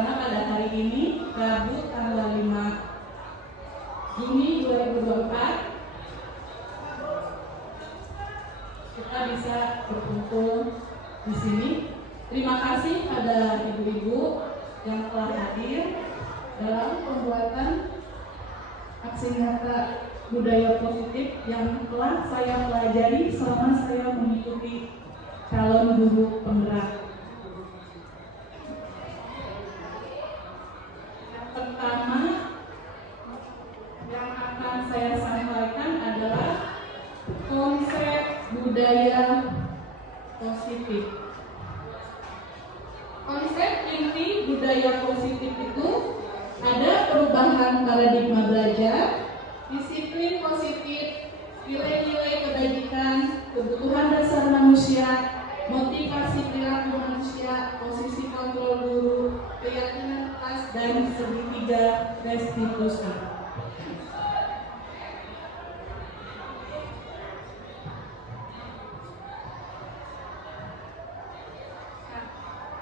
karena pada hari ini Rabu tanggal 5 Juni 2024 kita bisa berkumpul di sini. Terima kasih pada ibu-ibu yang telah hadir dalam pembuatan aksi nyata budaya positif yang telah saya pelajari selama saya mengikuti calon guru penggerak. Yang pertama yang akan saya sampaikan adalah konsep budaya positif. Konsep inti budaya positif itu ada perubahan paradigma belajar, disiplin positif, nilai-nilai kebajikan, kebutuhan dasar manusia, motivasi perilaku manusia, posisi kontrol guru, keyakinan kelas, dan segitiga restitusi.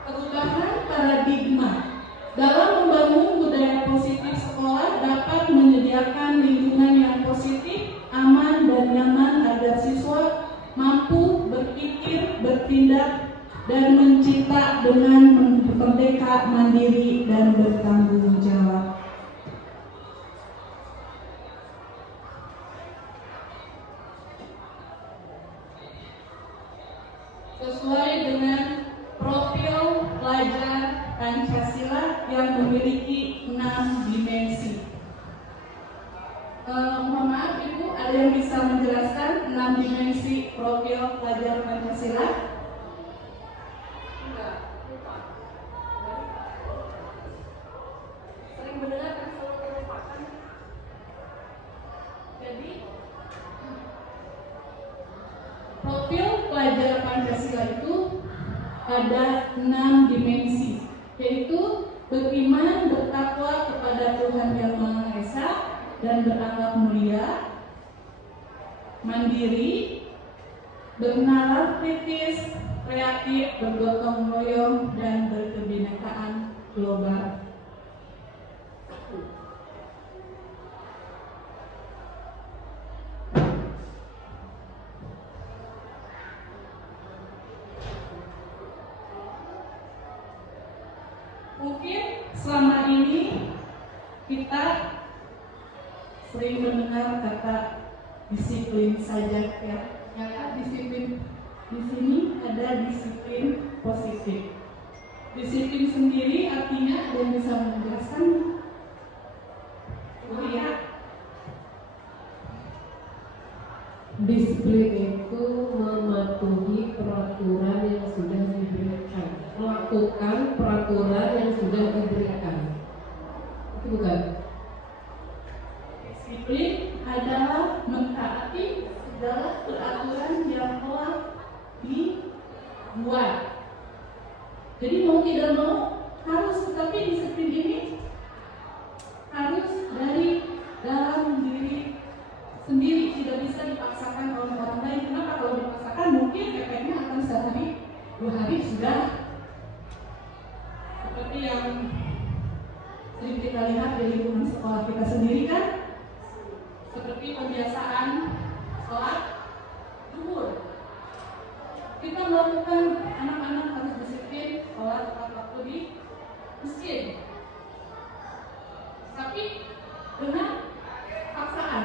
Perubahan paradigma dalam membangun budaya positif sekolah dapat menyediakan lingkungan yang positif, aman, dan nyaman agar siswa mampu berpikir, bertindak, dan mencipta dengan merdeka, mandiri, dan bertanggung jawab. Sesuai dengan profil pelajar Pancasila yang memiliki 6 dimensi. Mohon maaf Ibu, ada yang bisa menjelaskan 6 dimensi profil pelajar Pancasila? Enggak, lupa. Sering mendengar dan selalu terlupakan. Jadi profil pelajar Pancasila itu ada 6 dimensi, yaitu beriman, bertakwa kepada Tuhan Yang Maha Esa dan berakhlak mulia, mandiri, bernalar kritis, kreatif, bergotong royong, dan berkebinekaan global. Mungkin selama ini kita sering mendengar kata disiplin saja ya. Disiplin di sini ada disiplin positif. Disiplin sendiri artinya ada yang bisa menjelaskan? Ya. Disiplin itu mematuhi peraturan yang sudah diberikan, melakukan peraturan yang sudah diberikan. Itu bukan? Disiplin adalah mentaati segala peraturan yang telah dibuat. Jadi mau tidak mau harus, tetapi disiplin ini harus dari dalam diri sendiri, tidak bisa dipaksakan oleh orang lain. Kenapa? Kalau dipaksakan mungkin efeknya akan sehari, 2 hari sudah. Seperti yang sering kita lihat di lingkungan sekolah kita sendiri kan, seperti pembiasaan sholat zuhur. Kita melakukan anak-anak harus disiplin sholat tepat waktu di masjid, tapi dengan paksaan.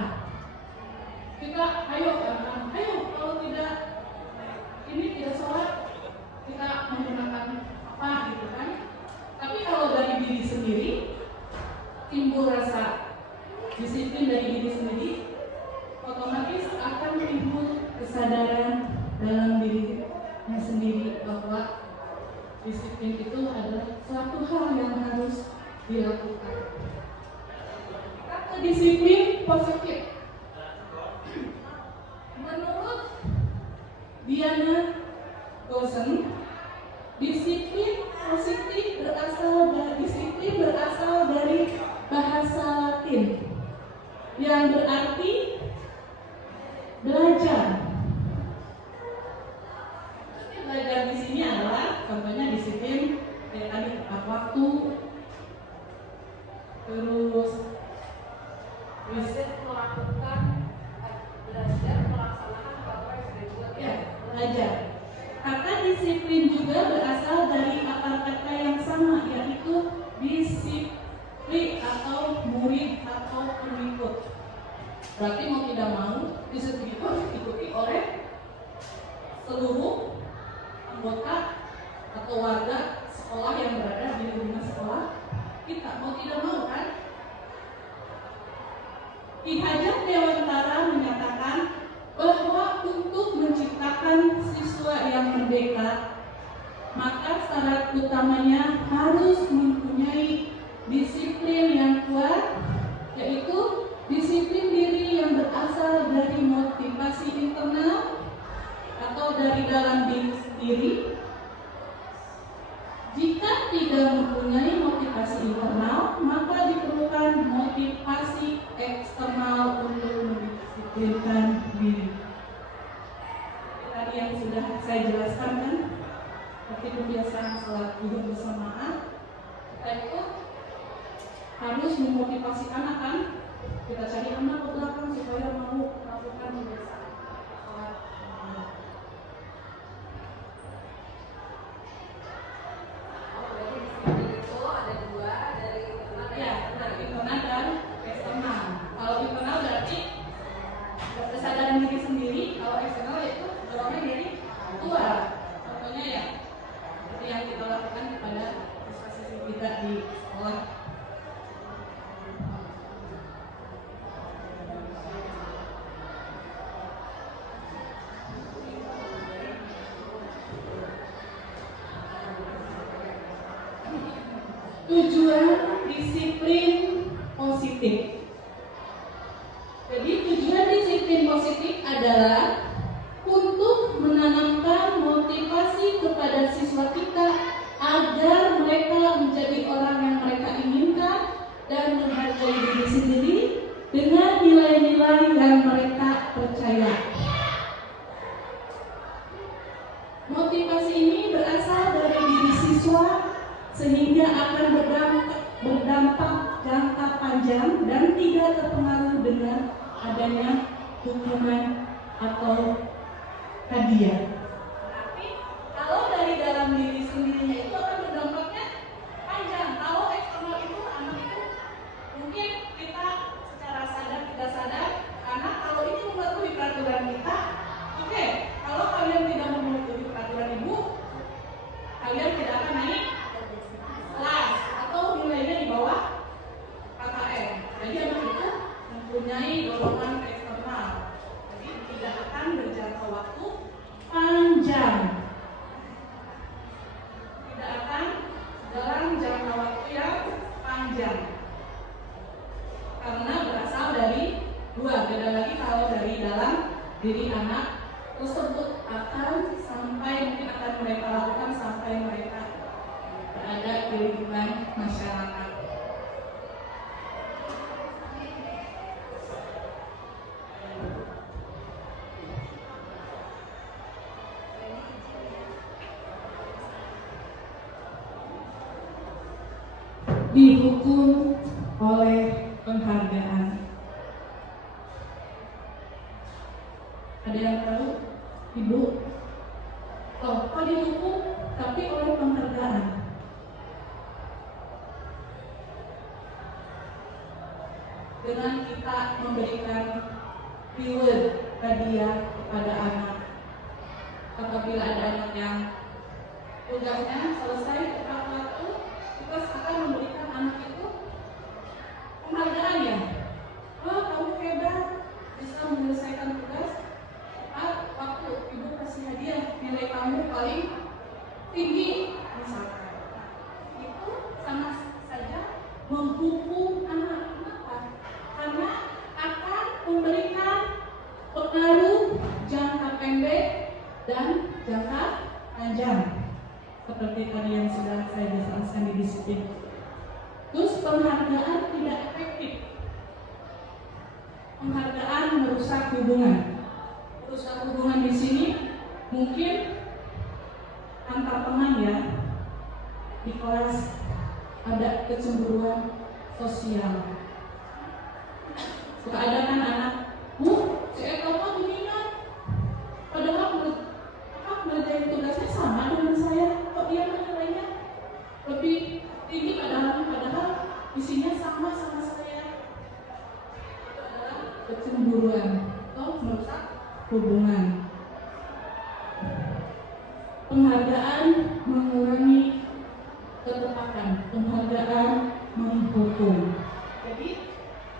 Kita ayo kalau tidak ini tidak sholat, kita menggunakan apa gitu kan. Tapi kalau dari diri sendiri timbul rasa disiplin dari diri sendiri, otomatis akan timbul kesadaran dalam dirinya sendiri bahwa disiplin itu adalah suatu hal yang harus dilakukan. Kata disiplin positif, menurut Diana Gosen, disiplin positif berasal dari bahasa Latin yang berarti belajar. Belajar di sini adalah contohnya disiplin kayak tadi tepat waktu, terus melakukan belajar melaksanakan peraturan yang sudah dibuat ya belajar. Kata disiplin juga berasal dari akar kata yang sama, yaitu disiplin atau murid atau pengikut. Berarti mau tidak mau disiplin itu harus diikuti oleh seluruh anggota atau warga sekolah yang berada di lingkungan sekolah kita. Mau tidak mau kan? Ki Hajar Dewantara menyatakan bahwa untuk menciptakan siswa yang merdeka, maka syarat utamanya harus mempunyai disiplin yang kuat, yaitu disiplin diri yang berasal dari motivasi internal atau dari dalam diri sendiri. Jika tidak mempunyai motivasi internal, maka diperlukan motivasi eksternal untuk mendisiplinkan diri. Tadi yang sudah saya jelaskan kan, seperti kebiasaan sholat zuhur bersamaan, kita itu harus memotivasi anak kan. Kita cari anak ke belakang supaya mau melakukan kebiasaan sholat. Kalau internal berarti kesadaran diri sendiri, kalau eksternal itu dorongnya dari luar. Contohnya ya, seperti yang kita lakukan kepada siswa-siswi kita di sekolah. Tujuan disiplin positif. Jadi tujuan disiplin positif adalah untuk menanamkan motivasi kepada siswa kita agar mereka menjadi orang yang mereka inginkan dan menghargai diri sendiri dengan nilai-nilai yang mereka percaya. Motivasi ini berasal dari diri siswa sehingga akan berdampak jangka panjang dan tidak terpengaruh dengan adanya hukuman atau hadiah. Tapi kalau dari dalam diri sendirinya itu akan berdampaknya panjang. Kalau eksternal itu anak itu mungkin kita secara sadar tidak sadar, karena kalau ini mematuhi peraturan kita, oke. Kalau kalian tidak mematuhi peraturan ibu, kalian tidak akan naik kelas atau nilainya di bawah KKM. Jadi anak itu mempunyai dorongan eksternal, jadi tidak akan berjangka waktu panjang, tidak akan dalam jangka waktu yang panjang, karena berasal dari dua. Beda lagi kalau dari dalam diri anak tersebut akan sampai mungkin akan mereka lakukan sampai mereka berada di lingkungan masyarakat. Dihukum oleh penghargaan. Ada yang tahu, Ibu? Oh, kok dihukum tapi oleh penghargaan? Dengan kita memberikan reward hadiah kepada anak. Apabila ada anak yang tugasnya selesai tepat waktu, kita akan memberikan anak itu penghargaan ya. Oh, kamu hebat, bisa menyelesaikan tugas tepat waktu. Ibu kasih hadiah, nilai kamu paling tinggi misalkan. Itu sama saja menghukum anak. Kenapa? Karena akan memberikan pengaruh jangka pendek dan jangka panjang. Seperti tadi yang sudah saya jelaskan di disiplin. Terus penghargaan tidak efektif. Penghargaan merusak hubungan. Merusak hubungan di sini mungkin antar teman ya. Di kelas ada kecemburuan, sosial. Suka ada kan anak, si Eka mah bimbingan, padahal ngerjain tugasnya sama dengan saya, kok dia nilainya lebih tinggi padahal isinya sama saya. Itu adalah kecemburuan atau merusak hubungan. Penghargaan mengurangi ketepatan, penghargaan menghukum. Jadi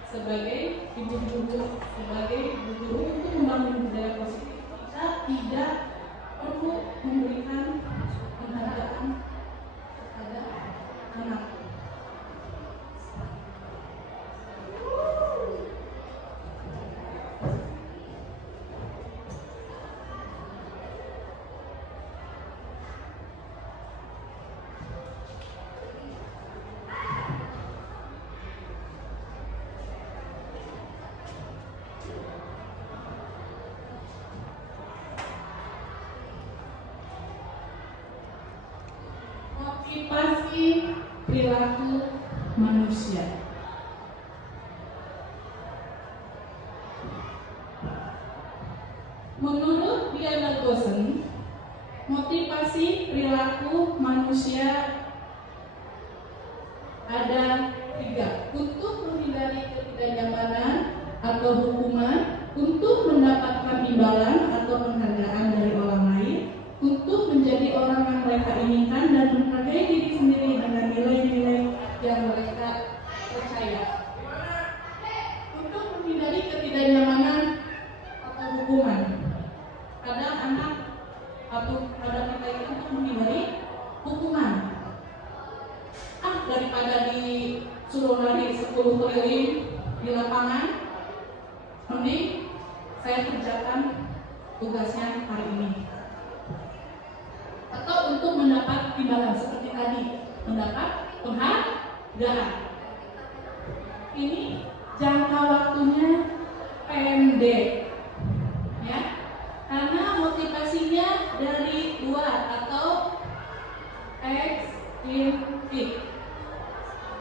sebagai ibu-ibu, sebagai guru untuk membangun budaya positif, kita tidak perlu memberikan penghargaan kepada anak. Motivasi perilaku manusia. Menurut Diana Gosen, motivasi perilaku manusia ada 3: untuk menghindari ketidaknyamanan atau hukuman, untuk mendapatkan imbalan atau penghargaan dari orang lain, untuk menjadi orang yang mereka inginkan dan menghargai diri sendiri dengan nilai-nilai yang mereka percaya. Untuk menghindari ketidaknyamanan atau hukuman, kadang anak atau pada kita itu untuk menghindari hukuman. Daripada disuruh lari 10 keliling di lapangan, mending saya kerjakan tugasnya hari ini. Atau untuk mendapat imbalan seperti tadi, mendapat penghargaan. Ini jangka waktunya pendek, ya, karena motivasinya dari luar atau ekstrinsi.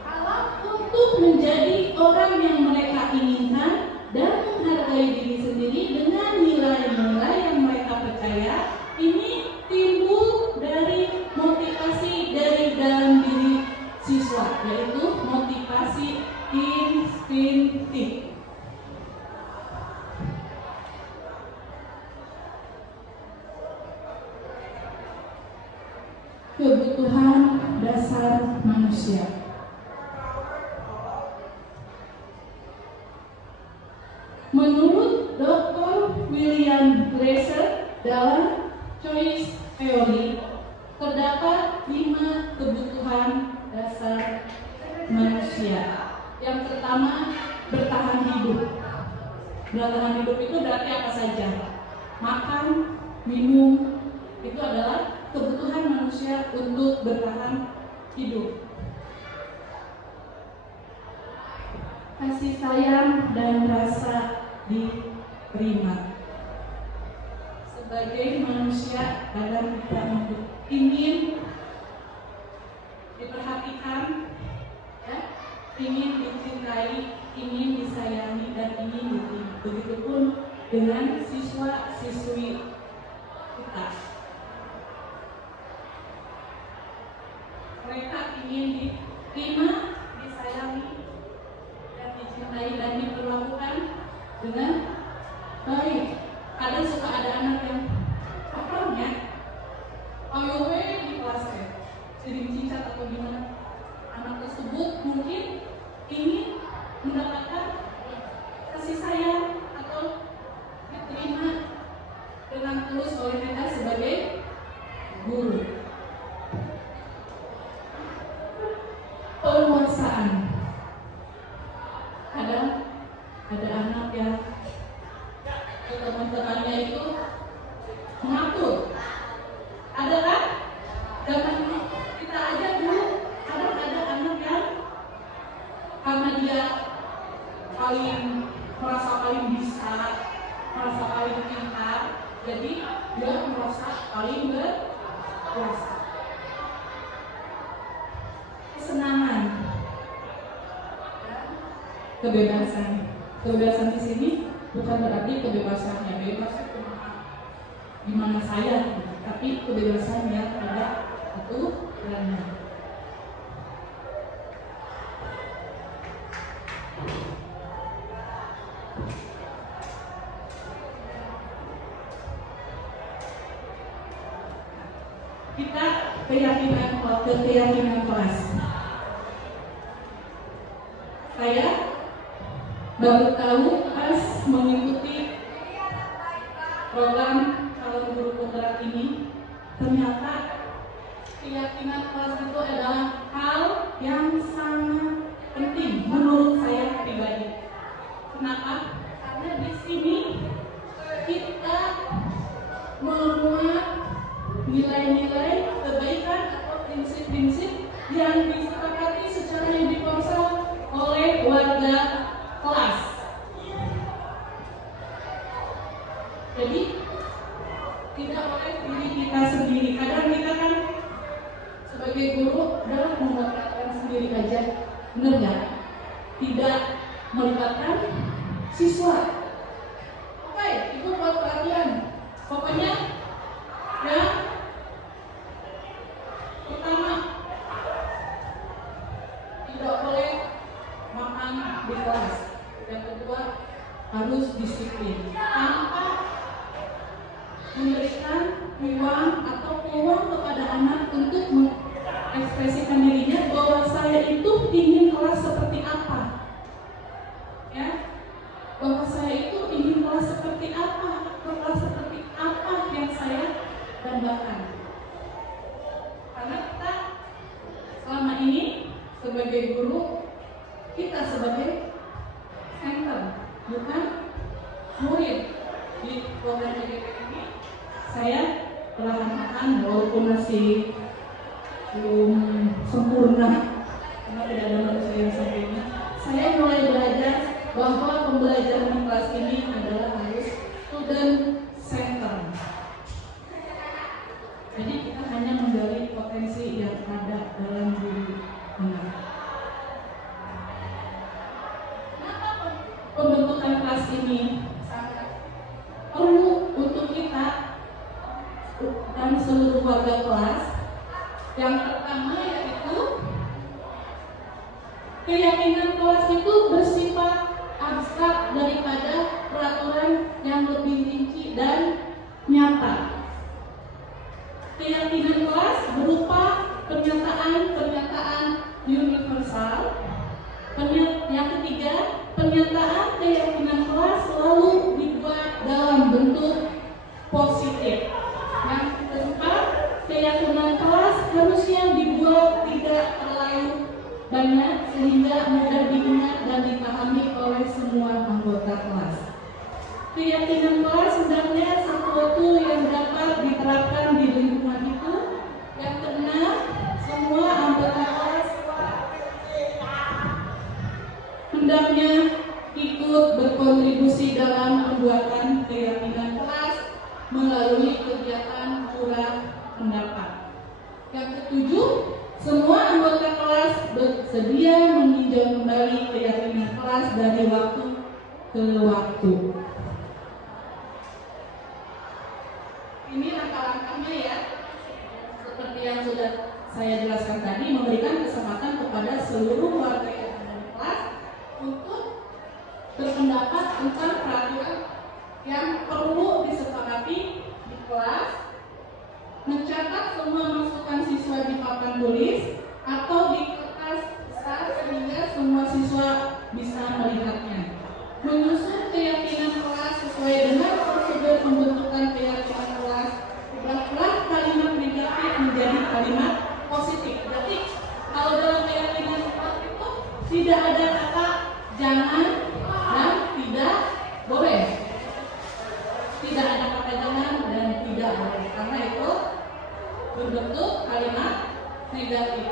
Kalau untuk menjadi orang yang mereka inginkan dan menghargai diri sendiri dengan nilai-nilai yang mereka percaya, ini timbul dari motivasi dari dalam diri siswa, yaitu motivasi instinktif. Kebutuhan dasar manusia. Menurut Dr. William Glasser dalam Choice Theory, terdapat 5 kebutuhan dasar manusia. Yang pertama, bertahan hidup. Bertahan hidup itu berarti apa saja? Makan, minum, itu adalah kebutuhan manusia untuk bertahan hidup. Kasih sayang dan rasa diterima. Sebagai manusia, kadang kita ingin diperhatikan, ya, ingin dicintai, ingin disayangi, dan ingin diterima. Begitupun dengan siswa-siswi kita. Mereka ingin diterima, disayangi, dan dicintai, dan diperlakukan dengan baik. Kadang suka ada anak yang akrabnya ayowe di kelasnya sering cicat atau gimana. Anak tersebut mungkin ingin mendapatkan kasih sayang atau diterima dengan tulus oleh kita sebagai guru. Penguasaan. Kadang ada anak yang teman-temannya itu mengatur. Ada kan? Zaman kita aja dulu kadang ada anak yang karena dia merasa paling bisa, merasa paling pintar, jadi dia merasa paling berkuasa. Kesenangan. kebebasan. Kebebasan di sini bukan berarti kebebasannya bebas di mana saya, tapi kebebasan yang ada aturannya. Kita keyakinan kelas. Saya baru tahu pas mengikuti program calon guru penggerak ini, ternyata keyakinan kelas itu adalah hal yang sangat penting menurut saya pribadi. Kenapa? Karena di sini kita memuat nilai-nilai kebaikan atau prinsip-prinsip yang disepakati secara universal oleh warga kelas. Jadi tidak oleh diri kita sendiri. Kadang kita kan sebagai guru dalam membuatkan sendiri aja, benar nggak? Tidak melibatkan siswa. Oke, itu buat perhatian. Pokoknya ya. Pertama, tidak boleh makan di kelas. Yang kedua, harus disiplin tanpa memberikan ruang atau peluang kepada anak untuk mengekspresikan dirinya bahwa saya itu ingin kelas seperti apa, ya, bahwa saya itu ingin kelas seperti apa, kelas seperti apa yang saya dambakan. Karena kita selama ini sebagai guru, kita sebagai center, bukan murid. Di program PGP ini saya perlahan-lahan, walaupun masih belum sempurna karena tidak ada manusia yang sempurna, saya mulai belajar bahwa pembelajaran di kelas ini adalah harus student center. Jadi kita hanya menggali potensi yang ada dalam diri anak. Kenapa pembentukan kelas ini sangat perlu untuk kita dan seluruh warga kelas? Yang pertama yaitu keyakinan kelas itu bersifat abstrak daripada peraturan yang lebih rinci dan nyata. Keyakinan kelas berupa pernyataan-pernyataan universal. Yang ketiga, pernyataan keyakinan kelas selalu dibuat dalam bentuk positif. Yang keempat, keyakinan kelas harusnya dibuat tidak terlalu banyak sehingga mudah diingat dan dipahami oleh semua anggota kelas. Keyakinan kelas hendaknya sesuatu yang dapat diterapkan di lingkungan itu. Yang keenam, semua anggota kelas hendaknya ikut berkontribusi dalam pembuatan keyakinan kelas melalui kegiatan curah pendapat. Yang ketujuh, semua anggota kelas bersedia meninjau kembali keyakinan kelas dari waktu ke waktu. Ini langkah-langkahnya ya, seperti yang sudah saya jelaskan tadi, memberikan kesempatan kepada seluruh warga yang ada di kelas untuk berpendapat tentang peraturan yang perlu disepakati di kelas, mencatat semua masukan siswa di papan tulis atau di kertas besar sehingga semua siswa bisa melihatnya, menyusun keyakinan kelas sesuai dengan prosedur pembentukan keyakinan kelas, ubahlah kalimat negatif menjadi kalimat positif. Jadi kalau dalam keyakinan kelas itu tidak ada kata jangan dan tidak boleh. Tidak ada kata jangan dan tidak boleh, karena itu berbentuk kalimat negatif.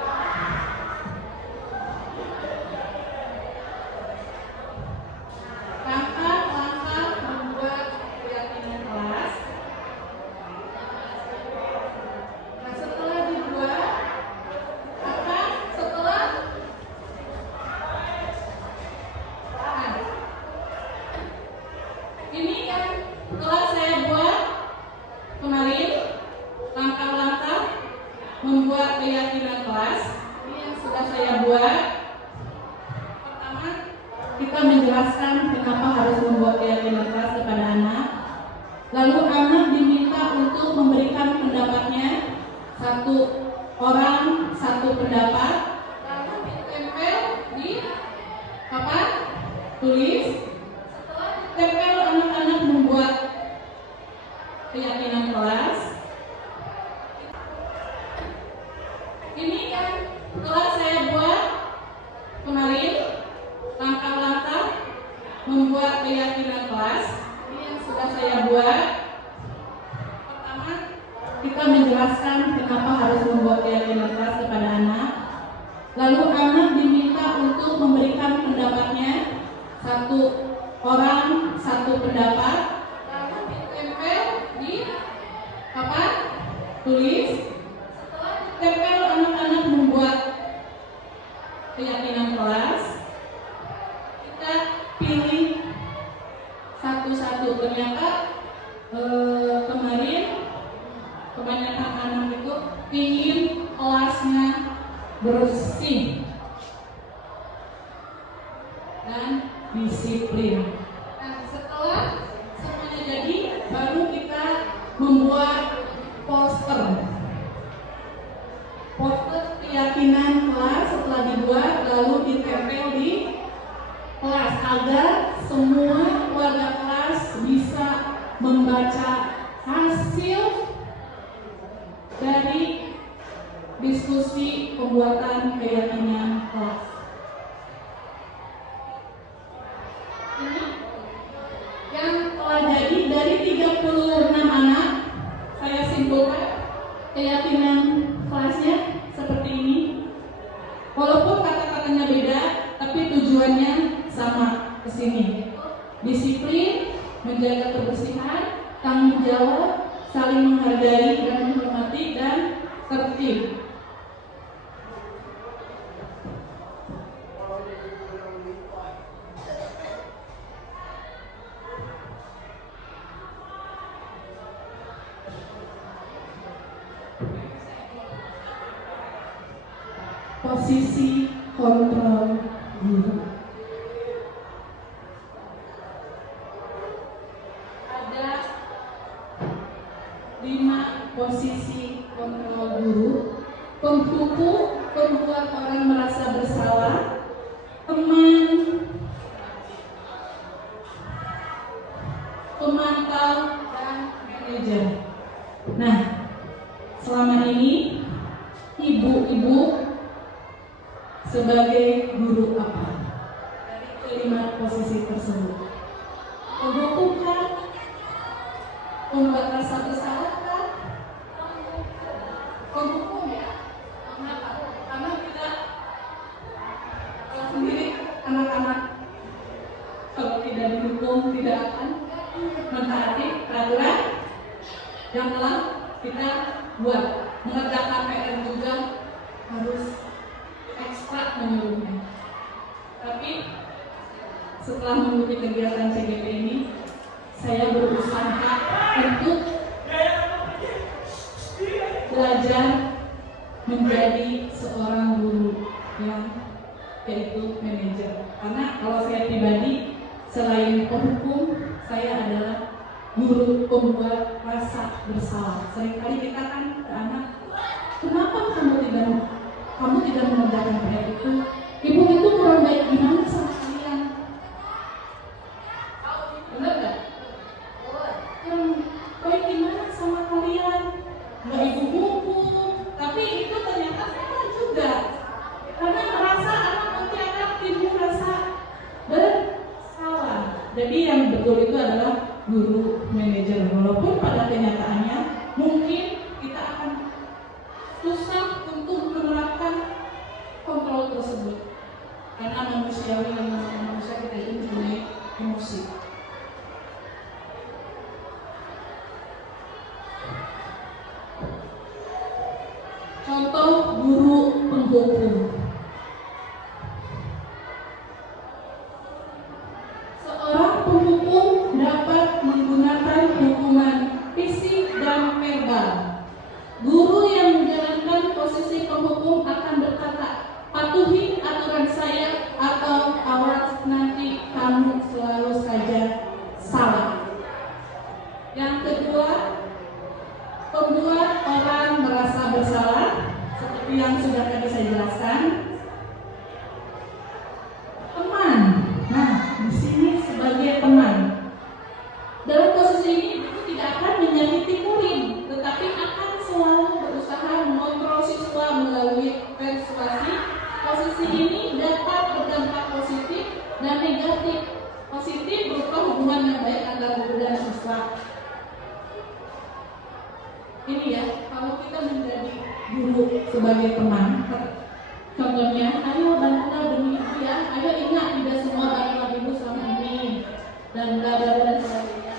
Langkah-langkah membuat keyakinan kelas. Nah, setelah dibuat, setelah kita menjelaskan kenapa harus membuat keyakinan keras kepada anak. Lalu anak diminta untuk memberikan pendapatnya, satu orang satu pendapat, lalu ditempel di papan tulis. Setelah ditempel, anak-anak membuat keyakinan kelas. Ini yang telah saya buat kemarin, langkah-langkah membuat keyakinan kelas. Ini yang sudah saya buat. Pertama, kita menjelaskan kenapa harus membuat keyakinan kelas kepada anak. Lalu anak diminta untuk memberikan pendapatnya, satu orang satu pendapat, lalu ditempel di papan tulis. Setelah ditempel, anak-anak membuat keyakinan kelas. Kita pilih satu-satu. Ternyata kemarin kebanyakan anak itu ingin kelasnya bersih dan disiplin. Nah, setelah semuanya jadi, baru kita membuat poster keyakinan kelas. Setelah dibuat, lalu ditempel di kelas agar semua warga kelas bisa membaca hasil dari diskusi pembuatan keyakinan kelas. Ini yang telah jadi dari 36 anak. Saya simpulkan keyakinan kelasnya seperti ini. Walaupun kata-katanya beda, tapi tujuannya sama ke sini. Disiplin, menjaga kebersihan, tanggung jawab, saling menghargai dan menghormati, dan tertib. Posisi kontrol guru. Ada 5 posisi kontrol guru: pembuku, pembuat orang merasa bersalah, teman, pemantau, dan manajer. Nah, selama ini ibu-ibu sebagai guru apa dari kelima posisi tersebut? Pembuku kah? Pembuat rasa bersalah kah? Pembuku ya? Kenapa? Karena kita sendiri anak-anak kalau tidak dihukum tidak akan mentaati peraturan yang telah kita buat. Mengerjakan PR juga harus ekstra menyuruhnya. Tapi setelah mengikuti kegiatan CGP ini, saya berusaha untuk belajar menjadi seorang guru yang yaitu manajer. Karena kalau saya pribadi, selain penghukum, saya adalah guru pembuat rasa bersalah. Seringkali kita kan ke anak, kenapa kamu tidak mengerjakan PR itu? Ibu itu kurang baik gimana sama kalian? Benar gak? Kurang baik gimana sama kalian? Nggak ibu hukum, tapi itu ternyata salah juga. Karena merasa anak nanti akan timbul rasa bersalah. Jadi yang betul itu adalah guru manajer. Walaupun pada kenyataannya mungkin kita akan susah untuk menerapkan kontrol tersebut, karena manusiawi dan manusia kita itu mempunyai emosi. Contoh guru penghukum. Seorang penghukum dapat menggunakan hukuman fisik dan verbal guru sebagai teman. Contohnya, ayo bantulah demi ibu ya, ayo ingat tidak semua bantuan ibu selama ini, dan bla bla bla dan sebagainya.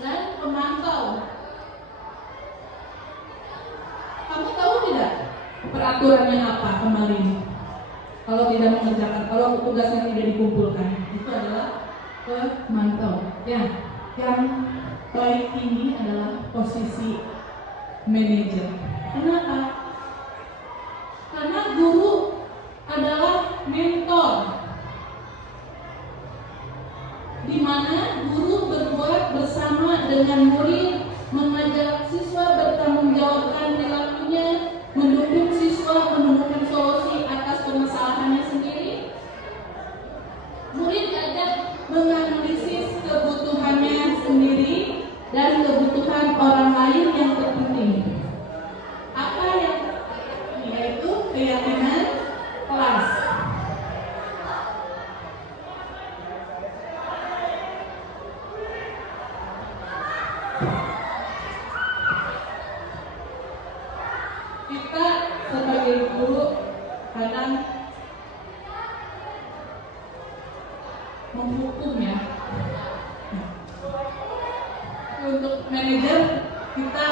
Dan pemantau. Kamu tahu tidak peraturannya apa kemarin? Kalau tidak mengerjakan, kalau tugasnya tidak dikumpulkan, itu adalah pemantau. Ya, yang paling tinggi adalah posisi manajer. Kenapa? Karena guru adalah mentor, di mana guru berbuat bersama dengan murid, mengajak siswa bertanggung jawabkan perilakunya, mendukung siswa menemukan solusi atas permasalahannya sendiri. Murid diajak menganalisis kebutuhannya sendiri dan kebutuhan orang lain yang terpenting. Apa yang yaitu keyakinan kelas. Kita sebagai guru kadang menghukum ya. Untuk manajer kita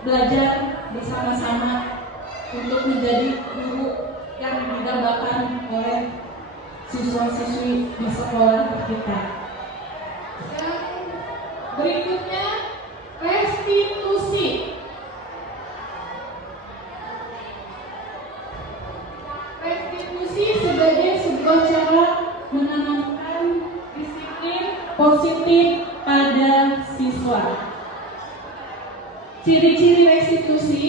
belajar bersama-sama untuk menjadi guru yang didambakan oleh siswa-siswi di sekolah kita. Yang berikutnya, restitusi. Restitusi sebagai sebuah cara menanamkan disiplin positif pada siswa. Ciri-ciri restitusi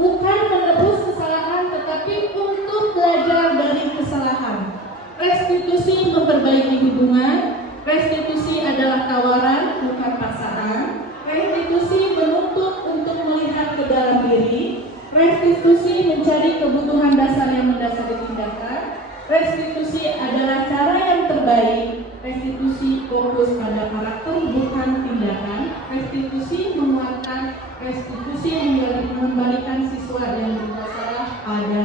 bukan menebus kesalahan, tetapi untuk belajar dari kesalahan. Restitusi memperbaiki hubungan. Restitusi adalah tawaran, bukan paksaan. Restitusi menuntut untuk melihat ke dalam diri. Restitusi mencari kebutuhan dasar yang mendasari tindakan. Restitusi adalah cara yang terbaik. Restitusi fokus pada karakter, bukan tindakan. Restitusi menguatkan. Restitusi membalikan siswa yang berbuat salah pada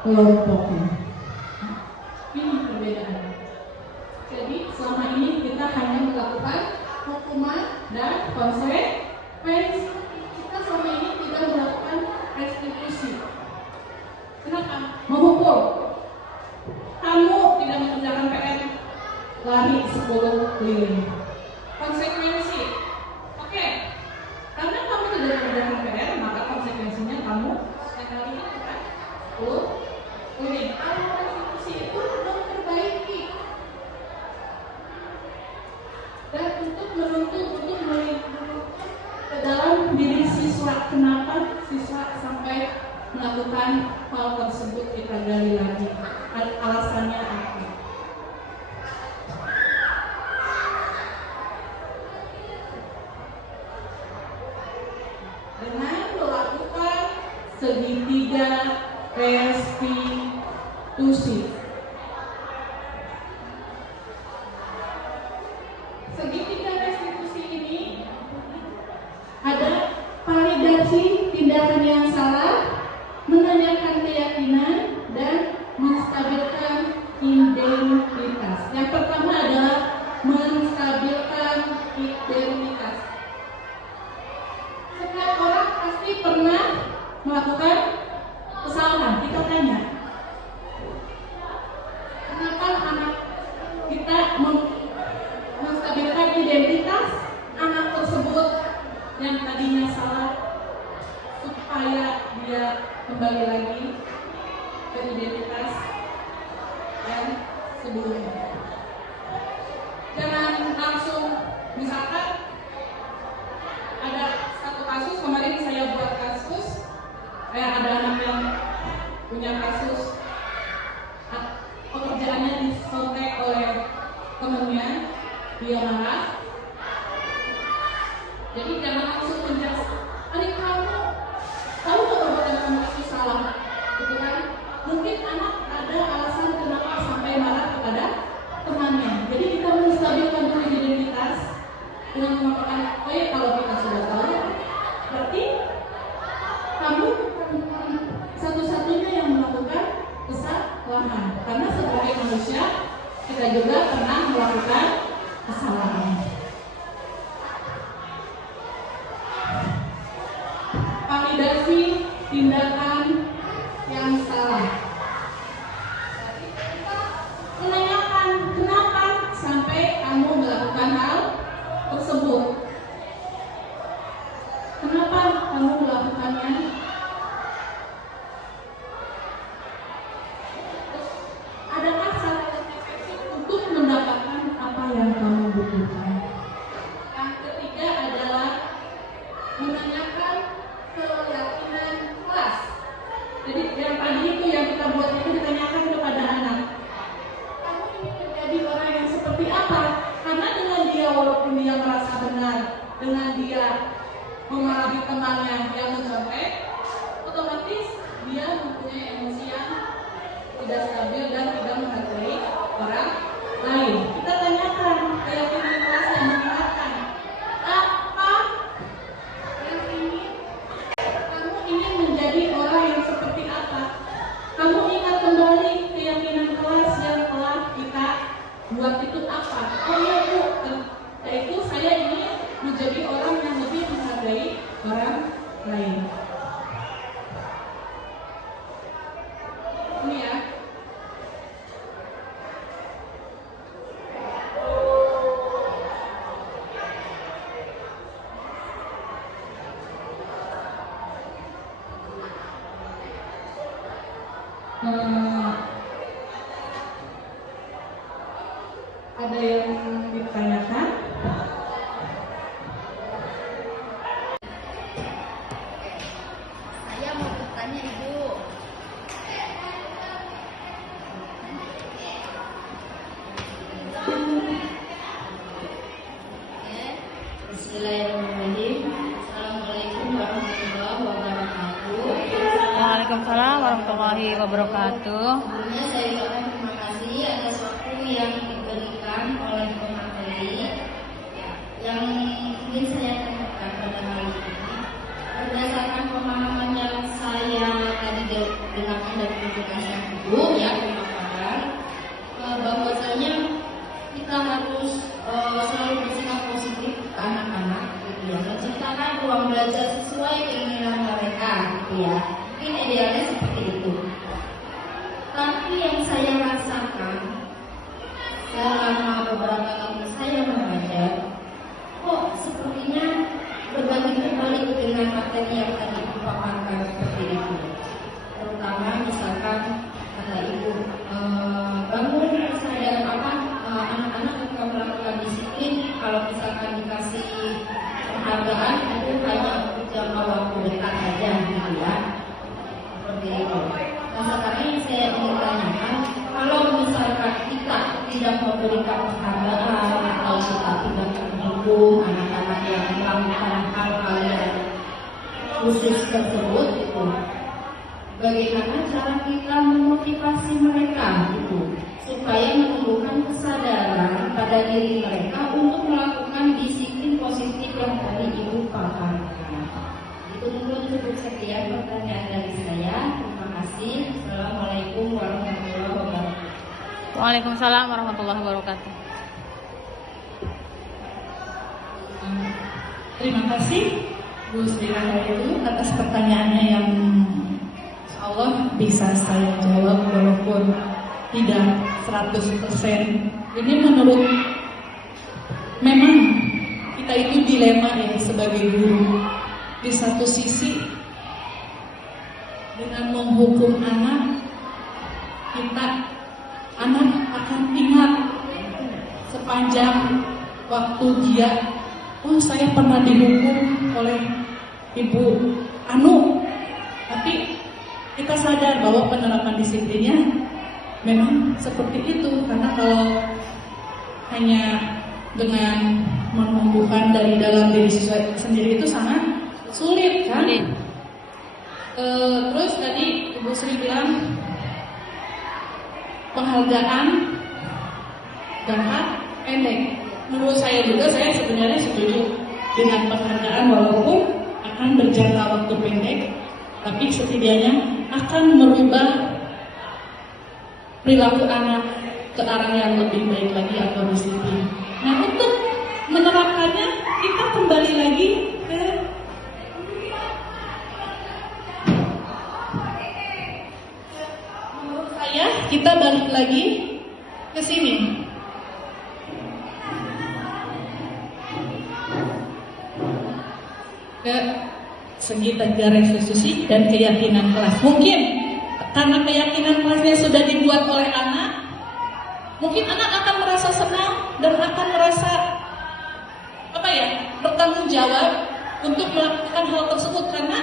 kelompoknya. Ini perbedaan. Jadi selama ini kita hanya melakukan hukuman dan konsekuensi. Kita selama ini tidak melakukan restitusi. Kenapa? Menghukum. Kamu tidak mengerjakan PR, lari 10 keliling. Konsekuensi. Oke. Karena kamu tidak mengerjakan PR, maka konsekuensinya kamu sekali kan 10 keliling. Kalau restitusi itu memperbaiki dan untuk menuntut untuk melindungi ke dalam diri siswa. Kenapa siswa sampai melakukan hal tersebut, kita gali lagi alasannya apa. Dengan melakukan segitiga restitusi. Segitiga restitusi ini ada validasi tindakan yang salah, menanyakan keyakinan, dan menstabilkan identitas. Yang pertama adalah menstabilkan identitas. Setiap orang pasti pernah melakukan kesalahan. Kita tanya, kenapa anak kita menstabilkan identitas anak tersebut yang tadinya salah, supaya dia kembali lagi ke identitas yang sebelumnya. Jangan langsung, misalkan ada satu kasus kemarin saya buat kasus, ada anak yang punya kasus pekerjaannya disontek oleh temannya, dia marah. Jadi jangan langsung menjudge, adik kamu tahu nggak perbuatan kamu itu salah, gitu kan? Mungkin anak ada alasan kenapa sampai marah kepada temannya. Jadi kita menstabilkan dulu identitas dengan mengatakan, oh ya kalau kita sudah tahu, berarti kesalahan. Karena sebagai manusia kita juga pernah melakukan kesalahan. Validasi tindakan yang salah. Kita menanyakan kenapa sampai kamu melakukan hal tersebut. Kenapa kamu melakukannya? Adakah cara yang efektif untuk mendapatkan apa yang kamu butuhkan? Yang ketiga adalah menanyakan keyakinan kelas. Jadi yang tadi itu yang kita buat itu ditanyakan kepada anak. Kamu ingin menjadi orang yang seperti apa? Karena dengan dia walaupun dia merasa benar, dengan dia memarahi temannya yang mencontek, otomatis dia mempunyai emosi yang tidak stabil dan tidak menghargai orang lain. Kita tanyakan keyakinan kelas yang mengingatkan apa yang kamu ingin menjadi orang yang seperti apa. Kamu ingat kembali keyakinan kelas yang telah kita buat itu apa? Oh iya Bu, yaitu saya ingin menjadi orang yang lebih menghargai orang lain. Ini ya. Ada yang ditanyakan? Saya mau bertanya Ibu. Bismillahirrahmanirrahim. Assalamualaikum warahmatullahi wabarakatuh. Waalaikumsalam warahmatullahi wabarakatuh. Sebelumnya saya ucapkan terima kasih atas waktu yang diberikan oleh pemateri. Yang ingin saya tanyakan pada hari ini, berdasarkan pemahaman yang saya tadi dengarkan dari penjelasan Ibu ya pemaparan, bahwasanya kita harus selalu bersikap positif ke anak-anak, gitu ya, menciptakan ruang belajar sesuai keinginan mereka, gitu ya. Mungkin idealnya seperti itu. Tapi yang saya rasakan selama beberapa tahun saya mengajar, kok sepertinya berbanding terbalik dengan materi yang tadi dipaparkan seperti itu. Terutama misalkan kata Ibu, bangun kesadaran apa anak-anak ketika melakukan disiplin, kalau misalkan dikasih penghargaan itu hanya untuk jangka waktu dekat saja, gitu ya. Seperti itu. Nah sekarang yang saya ingin tanyakan, kalau misalkan kita tidak memberikan penghargaan atau kita tidak mendukung anak-anak yang melakukan hal-hal yang khusus tersebut, itu bagaimana cara kita memotivasi mereka itu supaya menumbuhkan kesadaran pada diri mereka untuk melakukan disiplin positif yang tadi Ibu paparkan. Itu mungkin cukup sekian pertanyaan dari saya. Terima kasih. Assalamualaikum warahmatullahi wabarakatuh. Waalaikumsalam warahmatullahi wabarakatuh. Terima kasih Bu Sri Rahayu atas pertanyaannya yang Allah bisa saya jawab walaupun tidak 100%. Ini menurut memang kita itu dilema ya sebagai guru. Di satu sisi dengan menghukum anak, anak akan ingat sepanjang waktu dia, oh saya pernah dihukum oleh Ibu Anu, tapi kita sadar bahwa penerapan disiplinnya memang seperti itu. Karena kalau hanya dengan menumbuhkan dari dalam diri sendiri itu sangat sulit kan? Terus tadi Ibu Sri bilang penghargaan jangka pendek. Menurut saya juga, saya sebenarnya setuju dengan penghargaan walaupun akan berjangka waktu pendek, tapi setidaknya akan merubah perilaku anak ke arah yang lebih baik lagi atau disiplin. Nah, untuk menerapkannya kita kembali lagi ke menurut saya kita balik lagi ke sini. Ke segi tegar restitusi dan keyakinan kelas. Mungkin karena keyakinan kelasnya sudah dibuat oleh anak, mungkin anak akan merasa senang dan akan merasa bertanggung jawab untuk melakukan hal tersebut karena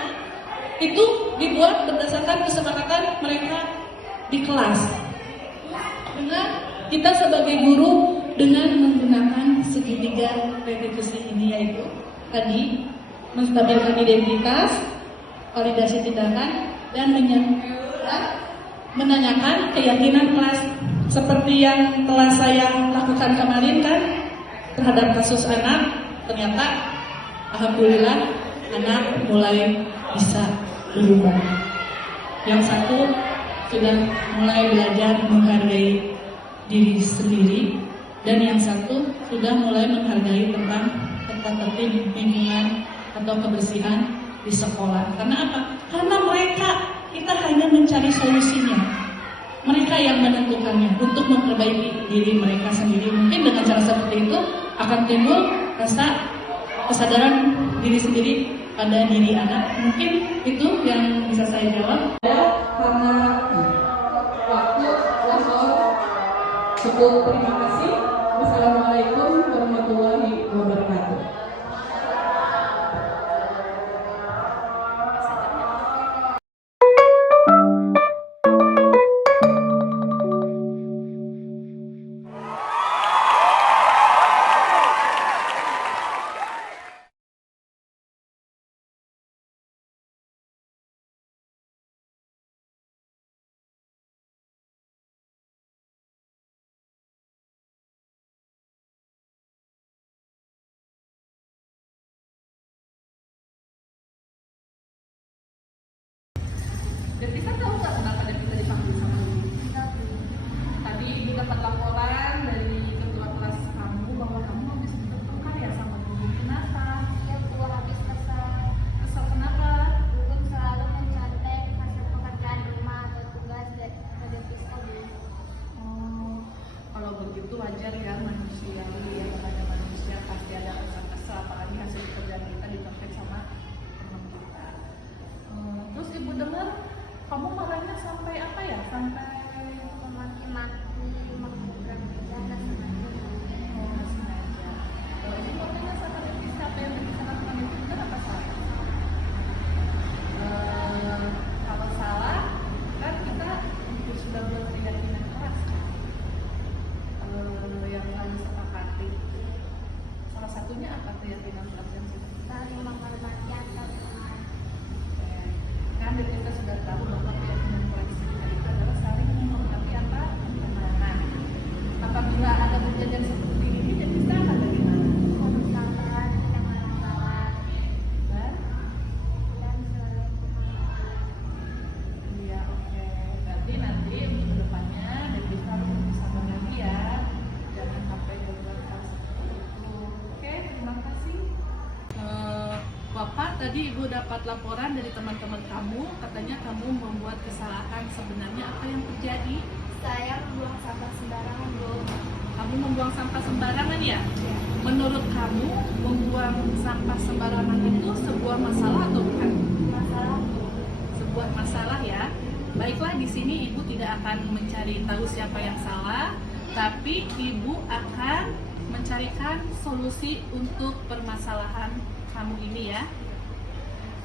itu dibuat berdasarkan kesepakatan mereka di kelas. Dengan kita sebagai guru dengan menggunakan segitiga restitusi ini, yaitu tadi menstabilkan identitas, validasi tindakan, dan menanyakan keyakinan kelas seperti yang telah saya lakukan kemarin kan terhadap kasus anak. Ternyata alhamdulillah anak mulai bisa berubah. Yang satu sudah mulai belajar menghargai diri sendiri, dan yang satu sudah mulai menghargai tentang tata tertib lingkungan atau kebersihan di sekolah. Karena apa? Karena kita hanya mencari solusinya. Mereka yang menentukannya untuk memperbaiki diri mereka sendiri. Mungkin dengan cara seperti itu akan timbul rasa kesadaran diri sendiri pada diri anak. Mungkin itu yang bisa saya jawab. Karena waktu cukup, terima kasih. Wassalamualaikum warahmatullahi wabarakatuh. Devisa tahu nggak kenapa Devisa dipanggil sama ibu? Tadi ibu dapat laporan dari ketua kelas kamu bahwa kamu habis bertengkar ya sama guru. Kenapa? Ya Bu, habis kesal. Kesal kenapa? Guru selalu mencontek hasil pekerjaan rumah atau tugas dari Devisa Bu. Oh, kalau begitu wajar ya, manusiawi ya, kepada manusia pasti ada rasa kesal, apalagi hasil pekerjaan kita dicontek sama teman kita. Terus ibu dengar kamu marahnya sampai apa ya? Sampai Maki-maki, menggunakan sengaja. oh, nggak sengaja. Kalau ibu mau tanya sama Devisa, apa yang Devisa lakukan itu benar apa salah? Kalau salah, kan kita sudah buat keyakinan keras yang kami sepakati. Salah satunya apa keyakinan kelas yang sudah Saling menghormati antar teman. kan kita sudah tahu bahwa keyakinan koleksi kita itu adalah saling menghormati antar teman. Apabila ada kejadian seperti ini, jadi kita akan bagaimana? Selalu sabar, tidak marah-marah, Dan dan selalu memaafkan. iya, oke. Berarti nanti untuk kedepannya dan kita harus lebih sabar lagi ya. Jangan sampai gagal seperti itu. Oke, terima kasih. Bapak, tadi Ibu dapat laporan dari teman-teman kamu, katanya kamu membuat kesalahan. Sebenarnya apa yang terjadi? Saya membuang sampah sembarangan Bu. Kamu membuang sampah sembarangan ya? Menurut kamu, membuang sampah sembarangan itu sebuah masalah atau bukan? Masalah Bu. Sebuah masalah ya. Baiklah, di sini Ibu tidak akan mencari tahu siapa yang salah, tapi Ibu akan mencarikan solusi untuk permasalahan kamu ini ya.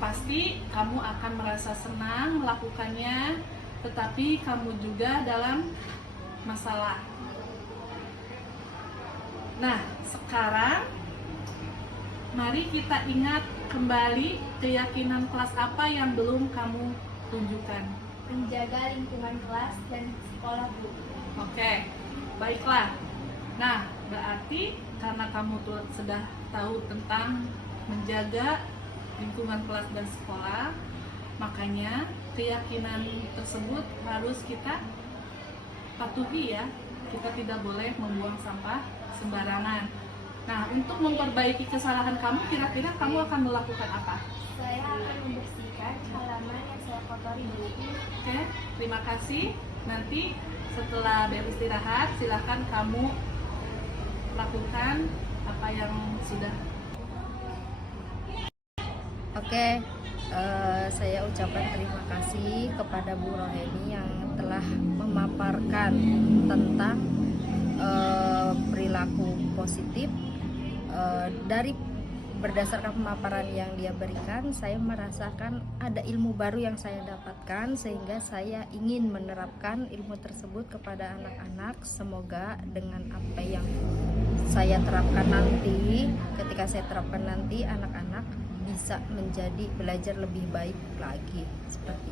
Pasti kamu akan merasa senang melakukannya, tetapi kamu juga dalam masalah. Nah, sekarang mari kita ingat kembali keyakinan kelas apa yang belum kamu tunjukkan. Menjaga lingkungan kelas dan sekolah Bu. Oke, baiklah. Nah, berarti karena kamu sudah tahu tentang menjaga lingkungan kelas dan sekolah, makanya keyakinan tersebut harus kita patuhi ya, kita tidak boleh membuang sampah sembarangan. Nah, untuk memperbaiki kesalahan kamu, kira-kira kamu akan melakukan apa? Saya akan membersihkan halaman yang saya kotori dulu. Oke, terima kasih. Nanti setelah beristirahat, silakan kamu lakukan apa yang sudah. Oke, saya ucapkan terima kasih kepada Bu Roheni yang telah memaparkan tentang perilaku positif. Dari berdasarkan pemaparan yang dia berikan, saya merasakan ada ilmu baru yang saya dapatkan, sehingga saya ingin menerapkan ilmu tersebut kepada anak-anak. Semoga dengan apa yang saya terapkan nanti, ketika saya terapkan nanti, anak-anak bisa menjadi belajar lebih baik lagi seperti